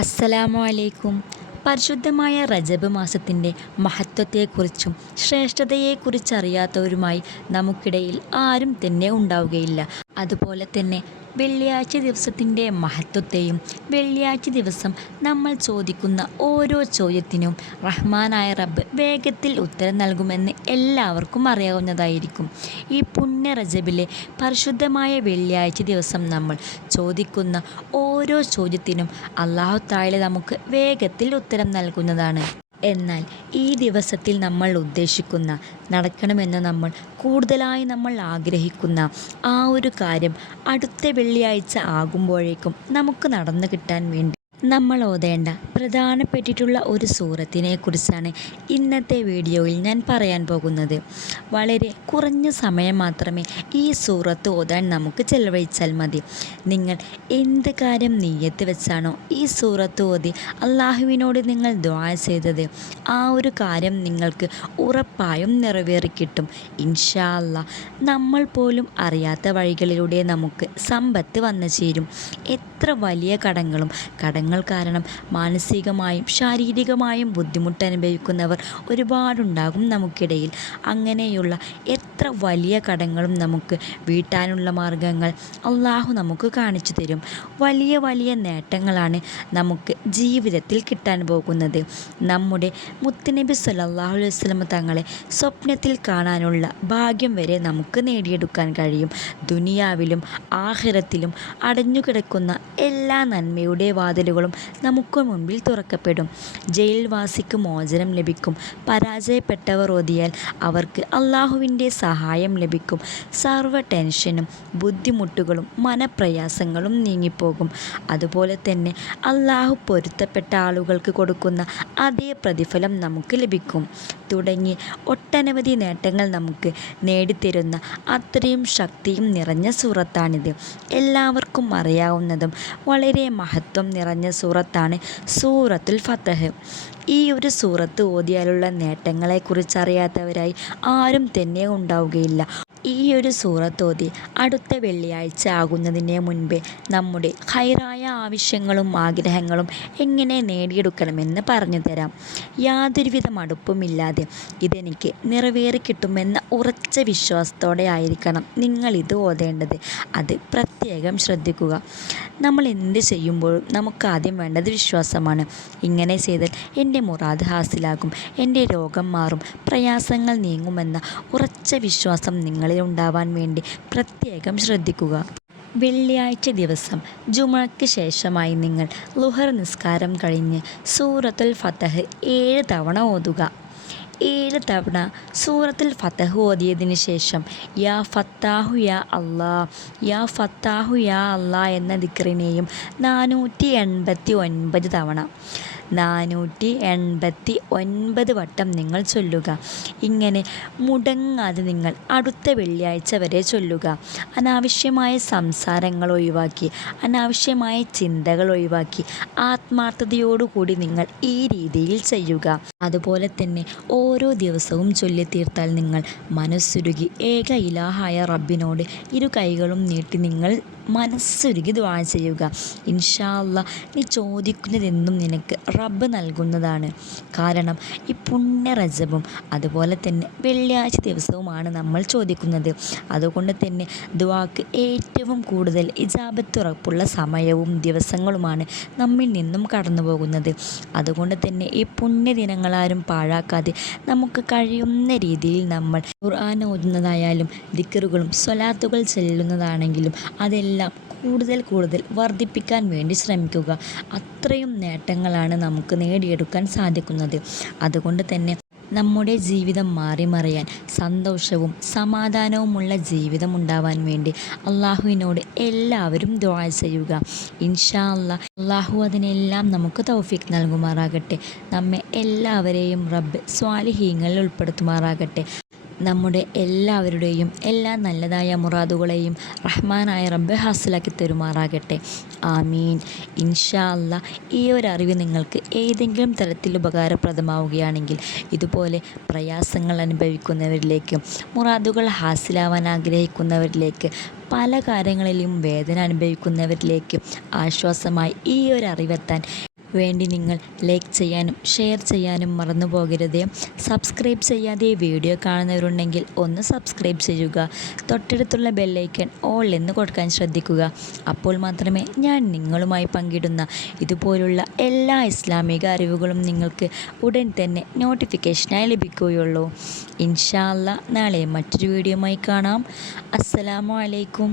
അസ്സലാമു അലൈക്കും. പരിശുദ്ധമായ റജബ് മാസത്തിൻ്റെ മഹത്വത്തെക്കുറിച്ചും ശ്രേഷ്ഠതയെക്കുറിച്ചറിയാത്തവരുമായി നമുക്കിടയിൽ ആരും തന്നെ ഉണ്ടാവുകയില്ല. അതുപോലെ തന്നെ വെള്ളിയാഴ്ച ദിവസത്തിൻ്റെ മഹത്വത്തെയും വെള്ളിയാഴ്ച ദിവസം നമ്മൾ ചോദിക്കുന്ന ഓരോ ചോദ്യത്തിനും റഹ്മാനായ റബ്ബ് വേഗത്തിൽ ഉത്തരം നൽകുമെന്ന് എല്ലാവർക്കും അറിയാവുന്നതായിരിക്കും. ഈ പുണ്യ റജബിലെ പരിശുദ്ധമായ വെള്ളിയാഴ്ച ദിവസം നമ്മൾ ചോദിക്കുന്ന ഓരോ ചോദ്യത്തിനും അല്ലാഹു തആല നമുക്ക് വേഗത്തിൽ ഉത്തരം നൽകുന്നതാണ്. എന്നാൽ ഈ ദിവസത്തിൽ നമ്മൾ ഉദ്ദേശിക്കുന്ന, നടക്കണമെന്ന് നമ്മൾ കൂടുതലായി നമ്മൾ ആഗ്രഹിക്കുന്ന ആ ഒരു കാര്യം അടുത്ത വെള്ളിയാഴ്ച ആകുമ്പോഴേക്കും നമുക്ക് നടന്നു കിട്ടാൻ വേണ്ടി നമ്മൾ ഓതേണ്ട പ്രധാനപ്പെട്ടിട്ടുള്ള ഒരു സൂറത്തിനെ കുറിച്ചാണ് ഇന്നത്തെ വീഡിയോയിൽ ഞാൻ പറയാൻ പോകുന്നത്. വളരെ കുറഞ്ഞ സമയം മാത്രമേ ഈ സൂറത്ത് ഓതാൻ നമുക്ക് ചെലവഴിച്ചാൽ മതി. നിങ്ങൾ എന്ത് കാര്യം നിയ്യത്ത് വെച്ചാണോ ഈ സൂറത്ത് ഓതി അള്ളാഹുവിനോട് നിങ്ങൾ ദുആ ചെയ്തത്, ആ ഒരു കാര്യം നിങ്ങൾക്ക് ഉറപ്പായും നിറവേറിക്കിട്ടും ഇൻഷാ അല്ലാഹ്. നമ്മൾ പോലും അറിയാത്ത വഴികളിലൂടെ നമുക്ക് സമ്പത്ത് വന്നു ചേരും. എത്ര വലിയ കടങ്ങൾ കാരണം മാനസികമായും ശാരീരികമായും ബുദ്ധിമുട്ട് അനുഭവിക്കുന്നവർ ഒരുപാടുണ്ടാകും നമുക്കിടയിൽ. അങ്ങനെയുള്ള എത്ര വലിയ കടങ്ങളും നമുക്ക് വീട്ടാനുള്ള മാർഗങ്ങൾ അള്ളാഹു നമുക്ക് കാണിച്ചു തരും. വലിയ വലിയ നേട്ടങ്ങളാണ് നമുക്ക് ജീവിതത്തിൽ കിട്ടാൻ പോകുന്നത്. നമ്മുടെ മുത്തുനബി സ്വല്ലല്ലാഹു അലൈഹി വസല്ലം തങ്ങളെ സ്വപ്നത്തിൽ കാണാനുള്ള ഭാഗ്യം വരെ നമുക്ക് നേടിയെടുക്കാൻ കഴിയും. ദുനിയാവിലും ആഖിറത്തിലും അടഞ്ഞുകിടക്കുന്ന എല്ലാ നന്മയുടെ വാതിലുകളും നമുക്ക് മുമ്പിൽ തുറക്കപ്പെടും. ജയിൽവാസിക്ക് മോചനം ലഭിക്കും. പരാജയപ്പെട്ടവർ ഓതിയാൽ അവർക്ക് അള്ളാഹുവിൻ്റെ സഹായം ലഭിക്കും. സർവ്വ ടെൻഷനും ബുദ്ധിമുട്ടുകളും മനപ്രയാസങ്ങളും നീങ്ങിപ്പോകും. അതുപോലെ തന്നെ അള്ളാഹു പൊരുത്തപ്പെട്ട ആളുകൾക്ക് കൊടുക്കുന്ന അതേ പ്രതിഫലം നമുക്ക് ലഭിക്കും. തുടങ്ങി ഒട്ടനവധി നേട്ടങ്ങൾ നമുക്ക് നേടിത്തരുന്ന അത്രയും ശക്തിയും നിറഞ്ഞ സൂറത്താണിത്. എല്ലാവർക്കും അറിയാവുന്നതും വളരെ മഹത്വം നിറഞ്ഞ സൂറത്താണ് സൂറത്തുൽ ഫതഹ്. ഈ ഒരു സൂറത്ത് ഓതിയാലുള്ള നേട്ടങ്ങളെക്കുറിച്ച് അറിയാത്തവരായി ആരും തന്നെ ഉണ്ടാവുകയില്ല. ഈ ഒരു സൂറത്ത് ഓതി അടുത്ത വെള്ളിയാഴ്ച ആകുന്നതിന് മുൻപേ നമ്മുടെ ഖൈറായ ആവശ്യങ്ങളും ആഗ്രഹങ്ങളും എങ്ങനെ നേടിയെടുക്കണമെന്ന് പറഞ്ഞു തരാം. യാതൊരുവിധ മടുപ്പുമില്ലാതെ ഇതെനിക്ക് നിറവേറി കിട്ടുമെന്ന ഉറച്ച വിശ്വാസത്തോടെ ആയിരിക്കണം നിങ്ങളിത് ഓതേണ്ടത്. അത് പ്രത്യേകം ശ്രദ്ധിക്കുക. നമ്മൾ എന്ത് ചെയ്യുമ്പോഴും നമുക്കാദ്യം വേണ്ടത് വിശ്വാസമാണ്. ഇങ്ങനെ ചെയ്താൽ എൻ്റെ മുറാദ് ഹാസിലാകും, എൻ്റെ രോഗം മാറും, പ്രയാസങ്ങൾ നീങ്ങുമെന്ന ഉറച്ച വിശ്വാസം നിങ്ങളിൽ ഉണ്ടാവാൻ വേണ്ടി പ്രത്യേകം ശ്രദ്ധിക്കുക. വെള്ളിയാഴ്ച ദിവസം ജുമുഅക്ക് ശേഷമായി നിങ്ങൾ ളുഹർ നിസ്കാരം കഴിഞ്ഞ് സൂറത്തുൽ ഫതഹ് 7 തവണ ഓതുക. 7 തവണ സൂറത്തുൽ ഫതഹ് ഓതിയതിന് ശേഷം യാ ഫത്താഹു യാ അല്ലാ, യാ ഫത്താഹു യാ അല്ലാ എന്ന ദിക്റിനെയും 489 തവണ 489 വട്ടം നിങ്ങൾ ചൊല്ലുക. ഇങ്ങനെ മുടങ്ങാതെ നിങ്ങൾ അടുത്ത വെള്ളിയാഴ്ച വരെ ചൊല്ലുക. അനാവശ്യമായ സംസാരങ്ങൾ ഒഴിവാക്കി, അനാവശ്യമായ ചിന്തകൾ ഒഴിവാക്കി ആത്മാർത്ഥതയോടുകൂടി നിങ്ങൾ ഈ രീതിയിൽ ചെയ്യുക. അതുപോലെ തന്നെ ഓരോ ദിവസവും ചൊല്ലിത്തീർത്താൽ നിങ്ങൾ മനസ്സുരുകി ഏക ഇലാഹായ റബ്ബിനോട് ഇരു കൈകളും നീട്ടി നിങ്ങൾ മനസ്സുരുകി ദുആ ചെയ്യുക. ഇൻഷാ അല്ലാഹ് നീ ചോദിക്കുന്നതെന്നും നിനക്ക് റബ്ബ് നൽകുന്നതാണ്. കാരണം ഈ പുണ്യ റജബും അതുപോലെ തന്നെ വെള്ളിയാഴ്ച ദിവസവുമാണ് നമ്മൾ ചോദിക്കുന്നത്. അതുകൊണ്ട് തന്നെ ദുആക്ക് ഏറ്റവും കൂടുതൽ ഇജാബത്ത് ഉറപ്പുള്ള സമയവും ദിവസങ്ങളുമാണ് നമ്മിൽ നിന്നും കടന്നു പോകുന്നത്. അതുകൊണ്ട് തന്നെ ഈ പുണ്യദിനങ്ങളാരും പാഴാക്കാതെ നമുക്ക് കഴിയുന്ന രീതിയിൽ നമ്മൾ ഖുർആൻ ഓതുന്നതായാലും ദിക്റുകളും സ്വലാത്തുകൾ ചെല്ലുന്നതാണെങ്കിലും അതെല്ലാം കൂടുതൽ വർദ്ധിപ്പിക്കാൻ വേണ്ടി ശ്രമിക്കുക. അത്രയും നേട്ടങ്ങളാണ് നമുക്ക് നേടിയെടുക്കാൻ സാധിക്കുന്നത്. അതുകൊണ്ട് തന്നെ നമ്മുടെ ജീവിതം മാറിമറിയാൻ സന്തോഷവും സമാധാനവുമുള്ള ജീവിതം ഉണ്ടാവാൻ വേണ്ടി അള്ളാഹുവിനോട് എല്ലാവരും ദുആ ചെയ്യുക. ഇൻഷാ അല്ലാഹ് അള്ളാഹു അതിനെല്ലാം നമുക്ക് തൗഫീഖ് നൽകുമാറാകട്ടെ. നമ്മെ എല്ലാവരെയും റബ്ബ് സ്വാലിഹീങ്ങളിൽ ഉൾപ്പെടുത്തുമാറാകട്ടെ. നമ്മുടെ എല്ലാവരുടെയും എല്ലാ നല്ലതായ മുറാദുകളെയും റഹ്മാനായ റബ്ബ് ഹാസിലാക്കി തരുമാറാകട്ടെ. ആമീൻ. ഇൻഷാ അല്ലാഹ് ഈ ഒരു അറിവ് നിങ്ങൾക്ക് ഏതെങ്കിലും തരത്തിൽ ഉപകാരപ്രദമാവുകയാണെങ്കിൽ ഇതുപോലെ പ്രയാസങ്ങൾ അനുഭവിക്കുന്നവരിലേക്ക്, മുറാദുകൾ ഹാസിലാവാൻ ആഗ്രഹിക്കുന്നവരിലേക്ക്, പല കാര്യങ്ങളിലും വേദന അനുഭവിക്കുന്നവരിലേക്ക് ആശ്വാസമായി ഈ ഒരു അറിവെത്താൻ വേണ്ടി നിങ്ങൾ ലൈക്ക് ചെയ്യാനും ഷെയർ ചെയ്യാനും മറന്നു പോകരുത്. സബ്സ്ക്രൈബ് ചെയ്യാതെ വീഡിയോ കാണുന്നവരുണ്ടെങ്കിൽ ഒന്ന് സബ്സ്ക്രൈബ് ചെയ്യുക. തൊട്ടടുത്തുള്ള ബെല്ലൈക്കൺ ഓൾ എന്ന് കൊടുക്കാൻ ശ്രദ്ധിക്കുക. അപ്പോൾ മാത്രമേ ഞാൻ നിങ്ങളുമായി പങ്കിടുന്ന ഇതുപോലുള്ള എല്ലാ ഇസ്ലാമിക അറിവുകളും നിങ്ങൾക്ക് ഉടൻ തന്നെ നോട്ടിഫിക്കേഷനായി ലഭിക്കുകയുള്ളൂ. ഇൻഷാ അല്ലാ നാളെ മറ്റൊരു വീഡിയോയുമായി കാണാം. അസ്സലാമു അലൈക്കും.